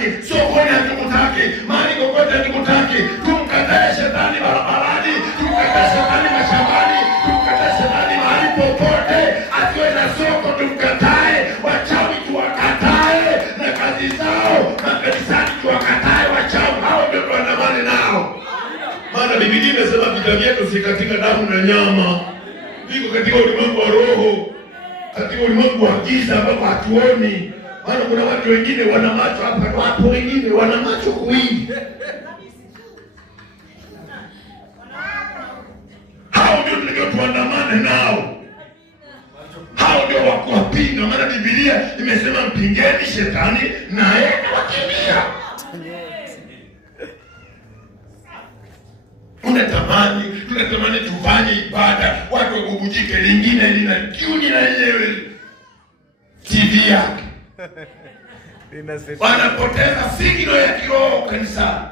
hatumtaki, sokoni hatumtaki, mahali kokote hatumtaki. Tumkatae shetani barabarani, tumkatae shetani mashambani, tumkatae shetani mahali popote, asiwe na soko tumkatae, wachawi tuwakatae na kazi zao, makanisani tuwakatae wachawi, hao ndio tuandamane nao. Maana Biblia inasema vita vyetu si katika damu na nyama, viko katika ulimwengu wa roho, katika ulimwengu wa giza ambapo hatuoni. Maana kuna watu wengine wana macho hapa, watu wengine wana macho kuwili. Hao ndio tunataka tuandamane nao, hao ndio wa kuwapinga. Maana Biblia imesema mpingeni shetani naye atawakimbia. Tunatamani tufanye ibada, watu wakubujike, lingine lina tuni na yenyewe TV yake. Wanapoteza signo ya kiroho kanisani.